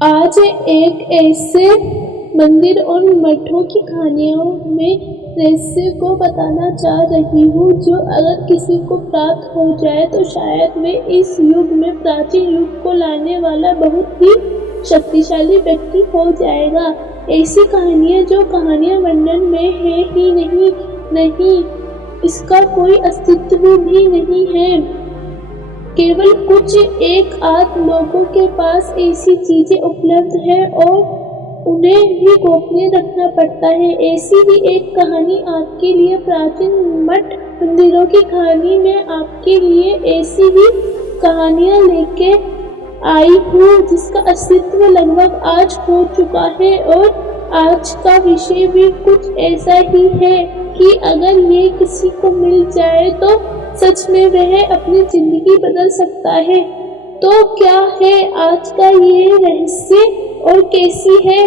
आज एक ऐसे मंदिर और मठों की कहानियों में रहस्य को बताना चाह रही हूँ जो अगर किसी को प्राप्त हो जाए तो शायद वे इस युग में प्राचीन युग को लाने वाला बहुत ही शक्तिशाली व्यक्ति हो जाएगा। ऐसी कहानियाँ जो कहानियाँ वर्णन में है ही नहीं, इसका कोई अस्तित्व भी नहीं है। केवल कुछ एक आध लोगों के पास ऐसी चीजें उपलब्ध है और उन्हें भी गोपनीय रखना पड़ता है। ऐसी ही एक कहानी आपके लिए प्राचीन मठ मंदिरों की कहानी में आपके लिए ऐसी ही कहानियां लेके आई हूँ जिसका अस्तित्व लगभग आज हो चुका है और आज का विषय भी कुछ ऐसा ही है कि अगर ये किसी को मिल जाए तो सच में वह अपनी जिंदगी बदल सकता है। तो क्या है आज का ये रहस्य और कैसी है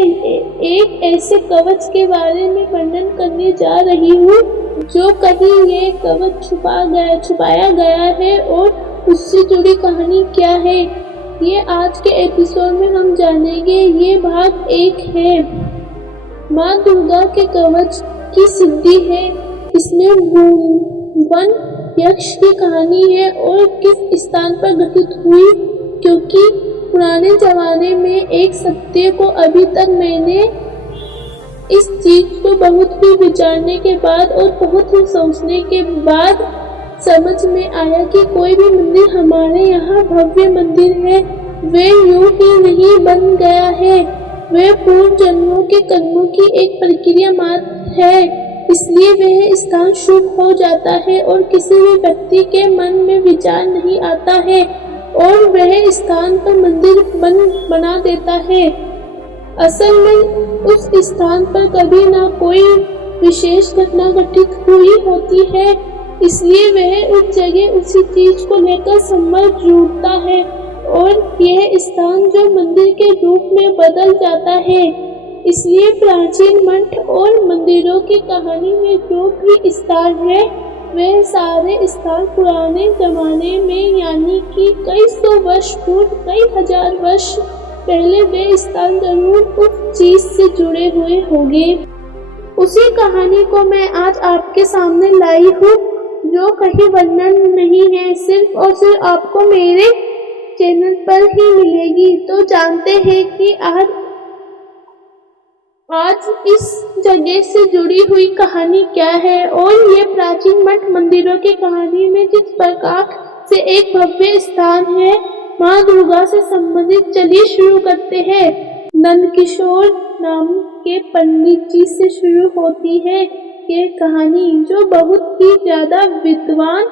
एक ऐसे कवच के बारे में वर्णन करने जा रही हूँ जो कहीं ये कवच छुपाया गया है और उससे जुड़ी कहानी क्या है, ये आज के एपिसोड में हम जानेंगे। ये भाग 1 है। माँ दुर्गा के कवच की सिद्धि है। इसमें भुवन यक्ष की कहानी है और किस स्थान पर घटित हुई, क्योंकि पुराने जमाने में एक सत्य को अभी तक मैंने इस चीज को बहुत ही विचारने के बाद और बहुत ही सोचने के बाद समझ में आया कि कोई भी मंदिर हमारे यहाँ भव्य मंदिर है वे यूं ही नहीं बन गया है, वे पूर्व जन्मों के कर्मों की एक प्रक्रिया मात्र है। इसलिए वह स्थान शुभ हो जाता है और किसी भी व्यक्ति के मन में विचार नहीं आता है और वह स्थान पर मंदिर बना देता है। असल में उस स्थान पर कभी ना कोई विशेष घटना घटित हुई होती है, इसलिए वह उस जगह उसी चीज को लेकर संभल जुड़ता है और यह स्थान जो मंदिर के रूप में बदल जाता है। इसलिए प्राचीन मठ और मंदिरों की कहानी में जो भी स्थान है वे सारे स्थान पुराने जमाने में यानी कि कई सौ वर्ष पूर्व, कई हजार वर्ष पहले वे स्थान जरूर उस चीज से जुड़े हुए होंगे। उसी कहानी को मैं आज आपके सामने लाई हूँ जो कहीं वर्णन नहीं है, सिर्फ और सिर्फ आपको मेरे चैनल पर ही मिलेगी। तो जानते हैं कि आज इस जगह से जुड़ी हुई कहानी क्या है और ये प्राचीन मठ मंदिरों की कहानी में जिस प्रकार से एक भव्य स्थान है माँ दुर्गा से संबंधित, चलिए शुरू करते हैं। नंदकिशोर नाम के पंडित जी से शुरू होती है ये कहानी, जो बहुत ही ज्यादा विद्वान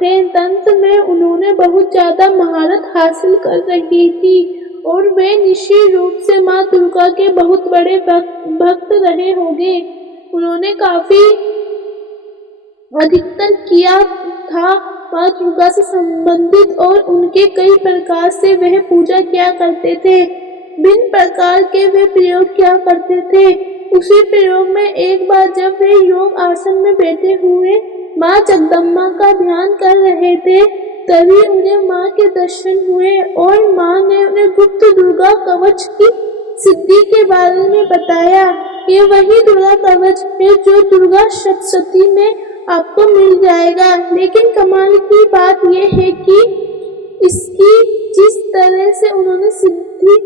थे। तंत्र में उन्होंने बहुत ज्यादा महारत हासिल कर रही थी और वे निश्चित रूप से माँ दुर्गा के बहुत बड़े भक्त रहे होंगे। उन्होंने काफी अधिकतर किया था माँ दुर्गा से संबंधित और उनके कई प्रकार से वह पूजा किया करते थे। भिन्न प्रकार के वे प्रयोग किया करते थे। उसी प्रयोग में एक बार जब वे योग आसन में बैठे हुए माँ जगदम्बा का ध्यान कर रहे थे तभी उन्हें माँ के दर्शन हुए और माँ ने उन्हें गुप्त दुर्गा कवच की सिद्धि के बारे में बताया। ये वही दुर्गा कवच है जो दुर्गा सप्तशती में आपको मिल जाएगा। लेकिन कमाल की बात यह है कि इसकी जिस तरह से उन्होंने सिद्धि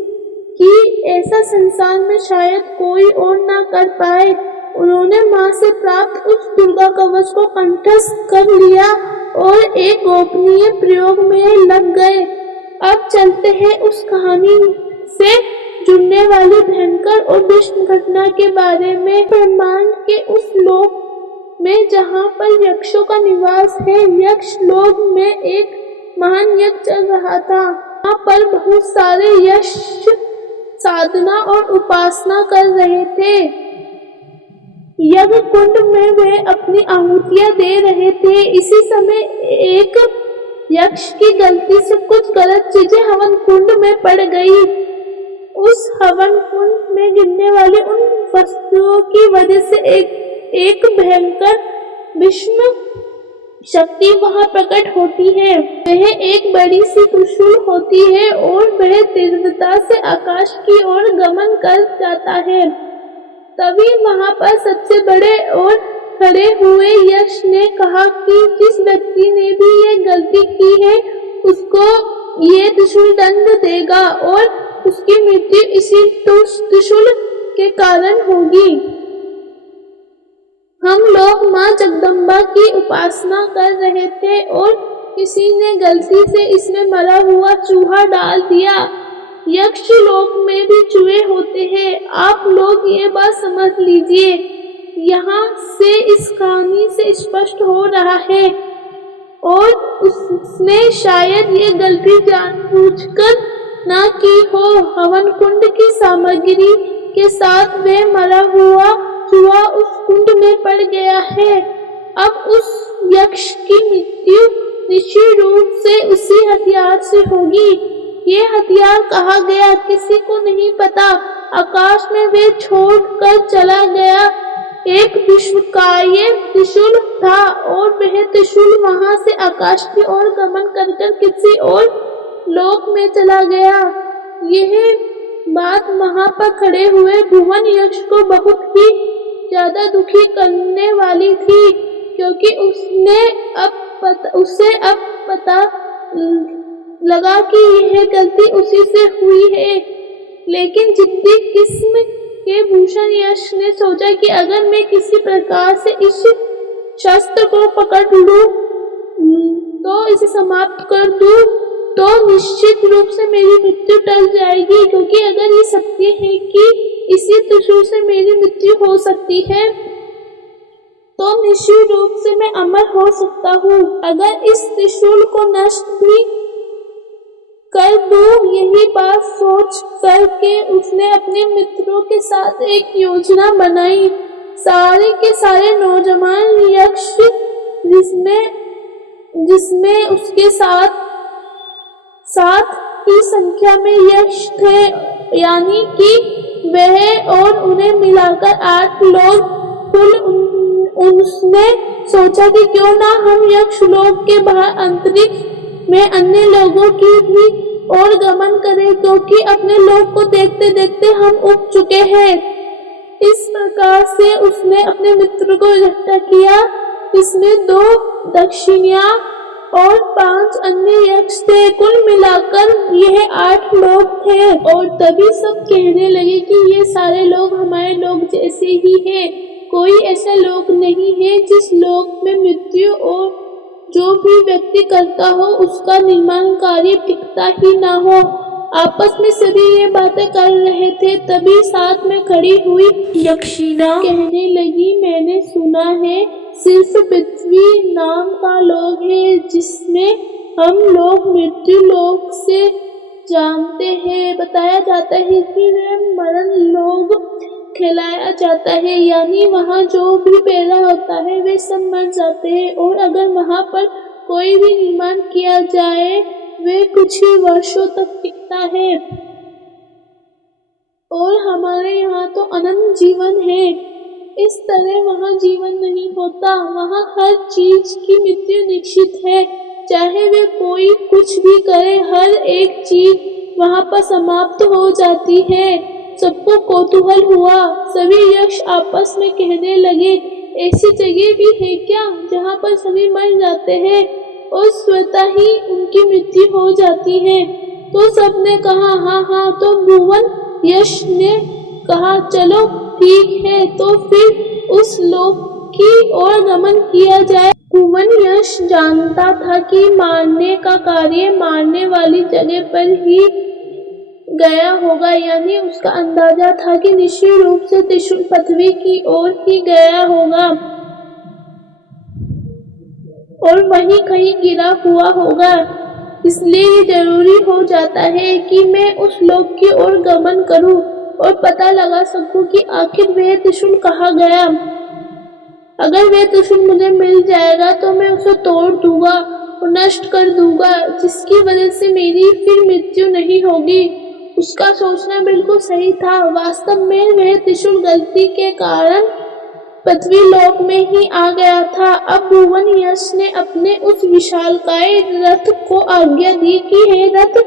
की ऐसा संसार में शायद कोई और ना कर पाए। उन्होंने माँ से प्राप्त उस दुर्गा कवच को कंठस्थ कर लिया और एक गोपनीय प्रयोग में लग गए। अब चलते हैं उस कहानी से जुड़ने वाली भयंकर और विष्णु घटना के बारे में। ब्रह्मांड के उस लोक में जहाँ पर यक्षों का निवास है, यक्ष लोक में एक महान यज्ञ चल रहा था। वहाँ पर बहुत सारे यक्ष साधना और उपासना कर रहे थे। यज्ञ कुंड में वे अपनी आहुतियां दे रहे थे। इसी समय एक यक्ष की गलती से कुछ गलत चीजें हवन कुंड में पड़ गई। उस हवन कुंड में गिरने वाली उन वस्तुओं की वजह से एक भयंकर विष्णु शक्ति वहाँ प्रकट होती है। वह एक बड़ी सी त्रिशूल होती है और वह तीव्रता से आकाश की ओर गमन कर जाता है। तभी वहाँ पर सबसे बड़े और खड़े हुए यक्ष ने कहा कि जिस व्यक्ति ने भी ये गलती की है उसको ये त्रिशूल दंड देगा और उसकी मृत्यु इसी त्रिशूल के कारण होगी। हम लोग माँ जगदम्बा की उपासना कर रहे थे और किसी ने गलती से इसमें मरा हुआ चूहा डाल दिया। यक्ष लोक में भी चूहे होते हैं, आप लोग ये बात समझ लीजिए। यहाँ से इस कहानी से स्पष्ट हो रहा है और उसने शायद ये गलती जानबूझकर ना की हो। हवन कुंड की सामग्री के साथ वह मरा हुआ चूहा उस कुंड में पड़ गया है। अब उस यक्ष की मृत्यु निश्चित रूप से उसी हथियार से होगी। ये हथियार कहा गया किसी को नहीं पता। आकाश में वे छोड़ कर चला गया एक विश्वकाय त्रिशूल था और वह त्रिशूल वहां से आकाश की ओर गमन कर किसी और लोक में चला गया। यह बात वहां पर खड़े हुए भुवन यक्ष को बहुत ही ज्यादा दुखी करने वाली थी, क्योंकि उसे अब पता लगा कि यह गलती उसी से हुई है। लेकिन जिद्दी किस्म के भूषण यक्ष ने सोचा कि अगर मैं किसी प्रकार से इस शस्त्र को पकड़ लूं तो इसे समाप्त कर दूं तो निश्चित रूप से मेरी मृत्यु टल जाएगी, क्योंकि अगर ये सत्य है कि इसी त्रिशूल से मेरी मृत्यु हो सकती है तो निश्चित रूप से मैं अमर हो सकता हूँ। अगर इस त्रिशूल को नष्ट भी कर दूं, यही बात सोच करके उसने अपने मित्रों के साथ एक योजना बनाई। सारे के सारे नौजवान यक्ष जिसमें उसके साथ की संख्या में यक्ष थे, यानी कि वह और उन्हें मिलाकर 8 लोग कुल। उसने सोचा कि क्यों ना हम यक्ष लोग के बाहर अंतरिक्ष में अन्य लोगों की भी और गमन करें, क्योंकि अपने लोग को देखते देखते हम उब चुके हैं। इस प्रकार से उसने अपने मित्र को इकट्ठा किया। इसमें 2 दक्षिणिया और 5 अन्य यक्ष थे। कुल मिलाकर यह 8 लोग थे और तभी सब कहने लगे कि ये सारे लोग हमारे लोग जैसे ही हैं। कोई ऐसा लोग नहीं है जिस लोक में मृत्यु और जो भी व्यक्ति करता हो उसका निर्माण कार्य टिकता ही ना हो। आपस में सभी ये बातें कर रहे थे, तभी साथ में खड़ी हुई यक्षिणा कहने लगी, मैंने सुना है सिर्फ पृथ्वी नाम का लोक है जिसमें हम लोग मृत्यु लोक से जानते हैं। बताया जाता है कि वह मरण लोग खिलाया जाता है, यानी वहाँ जो भी पैदा होता है वे सब मर जाते हैं और अगर वहाँ पर कोई भी निर्माण किया जाए वे कुछ ही वर्षों तक टिकता है। और हमारे यहाँ तो अनंत जीवन है। इस तरह वहाँ जीवन नहीं होता। वहाँ हर चीज की मृत्यु निश्चित है, चाहे वे कोई कुछ भी करे, हर एक चीज वहाँ पर समाप्त हो जाती है। सबको कौतूहल हुआ। सभी यक्ष आपस में कहने लगे, ऐसी जगह भी है क्या जहाँ पर सभी मर जाते हैं और स्वतः ही उनकी मृत्यु हो जाती है? तो सबने कहा हाँ। तो भुवन यक्ष ने कहा, चलो ठीक है, तो फिर उस लोक की ओर गमन किया जाए। भुवन यक्ष जानता था कि मारने का कार्य मारने वाली जगह पर ही गया होगा, यानी उसका अंदाजा था कि निश्चित रूप से त्रिशूल पृथ्वी की ओर ही गया होगा और वहीं कहीं गिरा हुआ होगा। इसलिए ये जरूरी हो जाता है कि मैं उस लोक की ओर गमन करूं और पता लगा सकूं कि आखिर वह त्रिशूल कहाँ गया। अगर वह त्रिशूल मुझे मिल जाएगा तो मैं उसे तोड़ दूंगा और नष्ट कर दूंगा, जिसकी वजह से मेरी फिर मृत्यु नहीं होगी। उसका सोचना बिल्कुल सही था। वास्तव में वह त्रिशूल गलती के कारण पृथ्वी लोक में ही आ गया था। अब भुवन यश ने अपने उस विशालकाय रथ को आज्ञा दी कि हे रथ,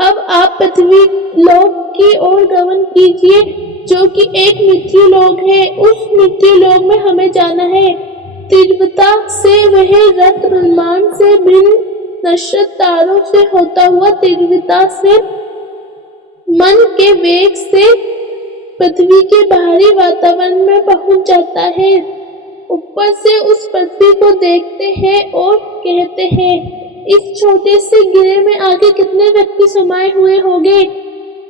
अब आप पृथ्वी लोक की ओर गमन कीजिए, जो कि एक मृत्यु लोक है। उस मृत्यु लोक में हमें जाना है। तीव्रता से वह रथ ब्रह्मांड से भिन्न नश्वर तारों से होता हुआ तीव्रता से मन के वेग से पृथ्वी के बाहरी वातावरण में पहुंच जाता है। ऊपर से उस पृथ्वी को देखते हैं और कहते हैं, इस छोटे से गिरे में आगे कितने व्यक्ति समाये हुए होंगे।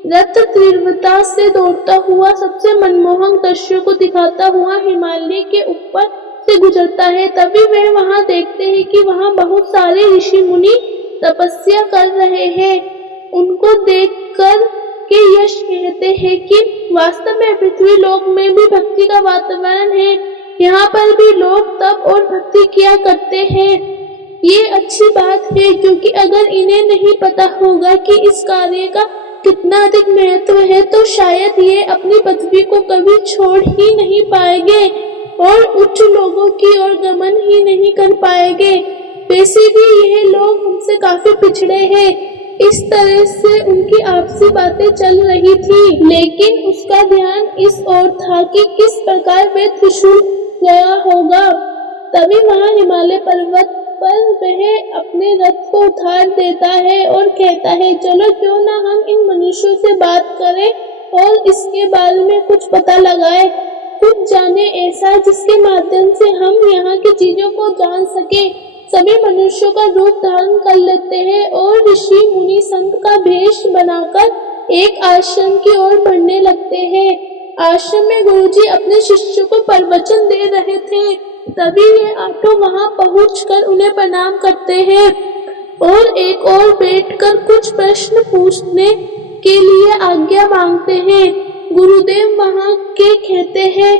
रथ तीव्रता से दौड़ता हुआ सबसे मनमोहक दृश्यों को दिखाता हुआ हिमालय के ऊपर से गुजरता है। तभी वे वहां देखते हैं कि वहां बहुत सारे ऋषि मुनि तपस्या कर रहे हैं। उनको देखकर के यश कहते हैं कि वास्तव में पृथ्वी लोक में भी भक्ति का वातावरण है। यहाँ पर भी लोग तप और भक्ति किया करते हैं। ये अच्छी बात है, क्योंकि अगर इन्हें नहीं पता होगा कि इस कार्य का कितना अधिक महत्व है, तो शायद ये अपनी पृथ्वी को कभी छोड़ ही नहीं पाएंगे और उच्च लोगों की ओर गमन ही नहीं कर पाएंगे। वैसे भी यह लोग हमसे काफी पिछड़े हैं। इस तरह से उनकी आपसी बातें चल रही थी, लेकिन उसका ध्यान इस ओर था कि किस प्रकार वे त्रिशूल गया होगा। तभी वहां हिमालय पर्वत पर वह अपने रथ को उतार देता है और कहता है, चलो क्यों ना हम इन मनुष्यों से बात करें और इसके बारे में कुछ पता लगाए, कुछ जाने ऐसा जिसके माध्यम से हम यहाँ की चीजों को जान सके। सभी मनुष्यों का रूप धारण कर लेते हैं और ऋषि मुनि संत का भेष बनाकर एक आश्रम की ओर बढ़ने लगते हैं। आश्रम में गुरुजी अपने शिष्यों को प्रवचन दे रहे थे। तभी ये आठों वहां पहुंचकर उन्हें प्रणाम करते हैं और एक और बैठकर कुछ प्रश्न पूछने के लिए आज्ञा मांगते हैं। गुरुदेव वहां के कहते हैं,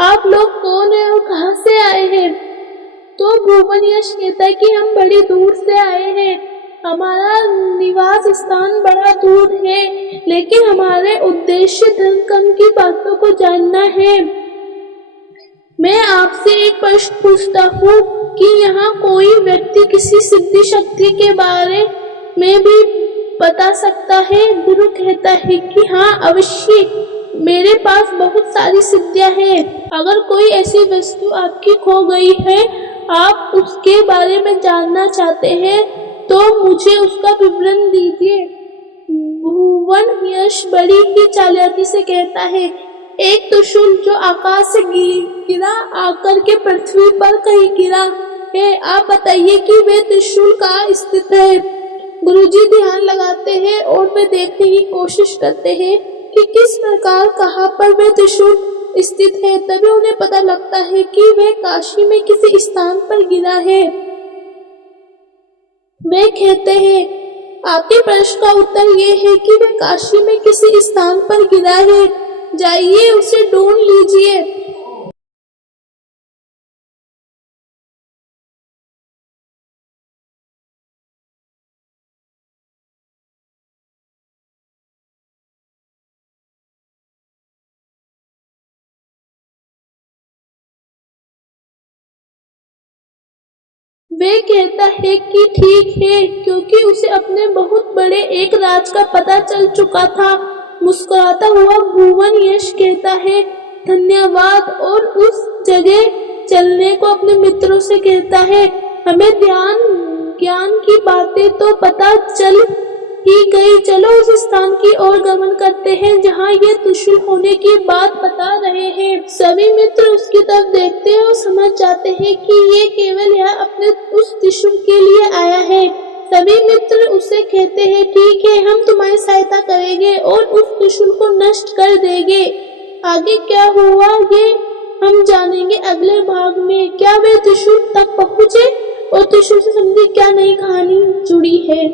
आप लोग कौन है और कहां से आए हैं? तो भुवन यश कहता है कि हम बड़ी दूर से आए हैं। हमारा निवास स्थान बड़ा दूर है, लेकिन हमारे उद्देश्य धर्म कर्म की बातों को जानना है। मैं आपसे एक प्रश्न पूछता हूँ कि यहाँ कोई व्यक्ति किसी सिद्धि शक्ति के बारे में भी बता सकता है? गुरु कहता है कि हाँ अवश्य, मेरे पास बहुत सारी सिद्धियां हैं। अगर कोई ऐसी वस्तु आपकी खो गई है, आप उसके बारे में जानना चाहते हैं, तो मुझे उसका विवरण दीजिए। भुवन यश बड़ी ही चालाकी से कहता है, एक त्रिशूल जो आकाश से गिरा आकर के पृथ्वी पर कहीं गिरा है। आप बताइए कि वे त्रिशूल कहाँ स्थित है। गुरुजी ध्यान लगाते हैं और वे देखने की कोशिश करते हैं कि किस प्रकार कहाँ पर वे त्रिशूल स्थित है। तभी उन्हें पता लगता है कि वह काशी में किसी स्थान पर गिरा है। वे कहते हैं, आपके प्रश्न का उत्तर ये है कि वह काशी में किसी स्थान पर गिरा है। जाइए उसे ढूंढ लीजिए। वे कहता है कि ठीक है, क्योंकि उसे अपने बहुत बड़े एक राज का पता चल चुका था। मुस्कुराता हुआ भुवन यश कहता है, धन्यवाद, और उस जगह चलने को अपने मित्रों से कहता है। हमें ज्ञान की बातें तो पता चल ही गई, चलो उस स्थान की ओर गमन करते हैं जहाँ ये त्रिशूल होने की बात बता रहे हैं। सभी मित्र उसकी तरफ देखते हैं और समझ जाते हैं कि ये केवल यहाँ अपने उस त्रिशूल के लिए आया है। सभी मित्र उसे कहते हैं, ठीक है, हम तुम्हारी सहायता करेंगे और उस त्रिशूल को नष्ट कर देंगे। आगे क्या हुआ ये हम जानेंगे अगले भाग में। क्या वे त्रिशूल तक पहुँचे और त्रिशूल से संबंधित क्या नई कहानी जुड़ी है।